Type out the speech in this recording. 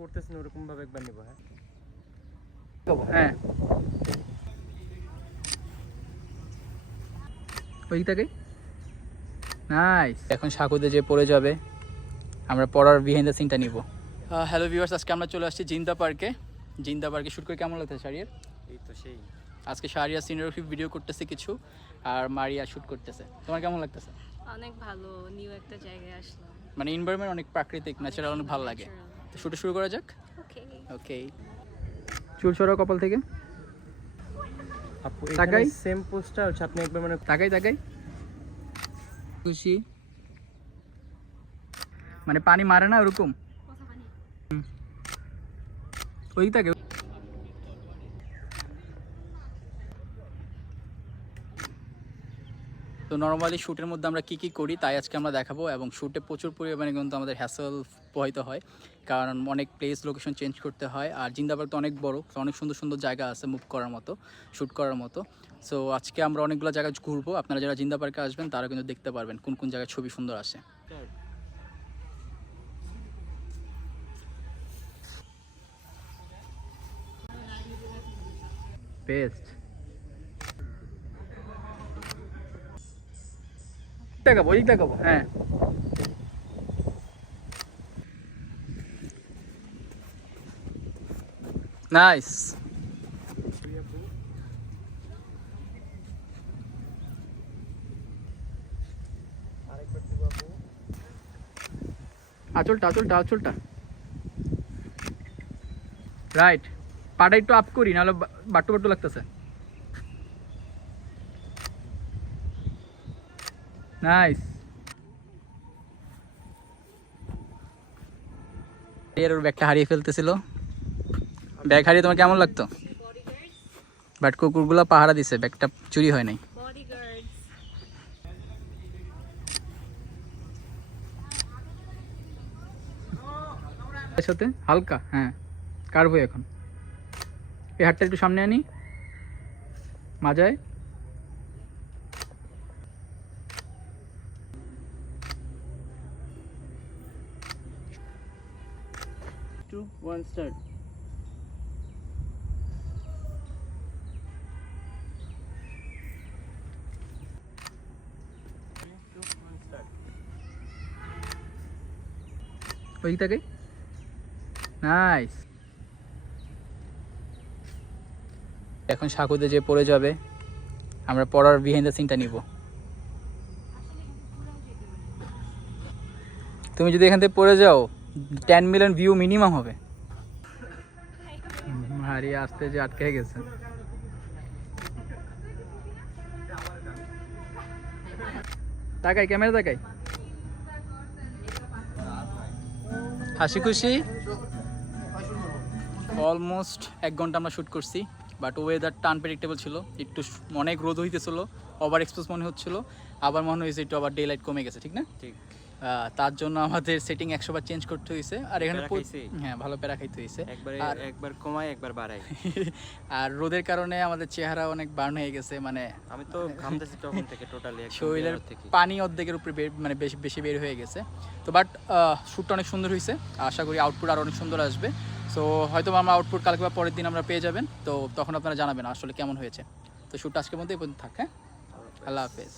করতেছেন ওরকম ভাবে একবার নিব। হ্যাঁ ওইটাকে নাইস। এখন সাকুতে যে পড়ে যাবে আমরা পড়ার বিহাইন্ড দ্য সিনটা নিব। হ্যালো ভিউয়ার্স, আজকে আমরা চলে আসছি জিন্দা পার্কে। জিন্দা পার্কে শ্যুট করে কেমন লাগতেছে শারিয়ার? এই তো সেই আজকে শারিয়া সিনিয়রশিপ ভিডিও করতেছে কিছু, আর মারিয়া শ্যুট করতেছে। তোমার কেমন লাগতেছে? অনেক ভালো, নিউ একটা জায়গায় আসলাম। মানে এনভায়রনমেন্ট অনেক প্রাকৃতিক, ন্যাচারাল, অনেক ভালো লাগে। তো শ্যুটে শুরু করা যাক। ওকে ওকে, চুল সরাও কপাল থেকে। আপু তাকাই। এখানে সেম পোস্টটা হচ্ছে আপনি একবার মানে তাকাই তাকাই। খুশি মানে পানি মারে না ওরকম ওই থাকে। তো নর্মালি শ্যুটের মধ্যে আমরা কী কী করি তাই আজকে আমরা দেখাবো, এবং শ্যুটে প্রচুর পরিমাণে কিন্তু আমাদের হ্যাসেল পোহাইতে হয়, কারণ অনেক প্লেস লোকেশন চেঞ্জ করতে হয়। আর জিন্দাবাগ তো অনেক বড়, অনেক সুন্দর সুন্দর জায়গা আছে মুভ করার মতো, শ্যুট করার মতো। সো আজকে আমরা অনেকগুলো জায়গায় ঘুরবো। আপনারা যারা জিন্দা পার্কে আসবেন তারা কিন্তু দেখতে পারবেন কোন কোন জায়গায় ছবি সুন্দর আসে। বেস্ট দেখাবো, ওই দেখাবো। হ্যাঁ নাইস। আঁচলটা আঁচলটা আঁচলটা রাইট। পাটা একটু আপ করি, নাহলে বাট্টু বাট্টু লাগতেছে। নাইস। এর ওর ব্যাগটা হারিয়ে ফেলতেছিল। ব্যাগ হারিয়ে তোমার কেমন লাগতো? বাট কুকুরগুলো পাহারা দিছে, ব্যাগটা চুরি হয় নাই। এর সাথে হালকা হ্যাঁ কার্ভ হয়ে এখন এই হাতটা একটু সামনে আনি মাজায়। To one start. ওইটাকে নাইস। এখন সাকুতে যে পড়ে যাবে আমরা পড়ার বিহাইন্ড দ্য সিনটা নিব। তুমি যদি এখান থেকে পড়ে যাও 10 মিলিয়ন ভিউ মিনিমাম হবে। হারিয়ে আসতে যে আটকে গেছে। তাকাই, ক্যামেরা তাকাই। হাসি খুশি। অলমোস্ট 1 ঘন্টা আমরা শ্যুট করছি, বাট ওয়েদারটা আনপ্রেডিক্টেবল ছিল। একটু অনেক রোদ হইতেছিল, ওভার এক্সপোজ মনে হচ্ছিল, আবার মনে হয়েছে একটু আবার ডে লাইট কমে গেছে, ঠিক না? ঠিক। তার জন্য আমাদের সেটিং 100 বার চেঞ্জ করতে হয়েছে। আর এখানে হ্যাঁ ভালো প্যারা খাইতে হয়েছে, একবার কমাই একবার বাড়াই। আর রোদের কারণে আমাদের চেহারা অনেক বার্ন হয়ে গেছে, মানে আমি তো ঘামতেছি তখন থেকে টোটালি শরীরের পানি অর্ধেকের উপরে মানে বেশি বের হয়ে গেছে। তো বাট শ্যুটটা অনেক সুন্দর হয়েছে, আশা করি আউটপুট আরও অনেক সুন্দর আসবে। সো হয়তো আমরা আউটপুট কালকে বা পরের দিন আমরা পেয়ে যাবেন, তো তখন আপনারা জানাবেন আসলে কেমন হয়েছে। তো শ্যুটটা আজকের মধ্যে এই পর্যন্ত থাক। হ্যাঁ, আল্লাহ হাফেজ।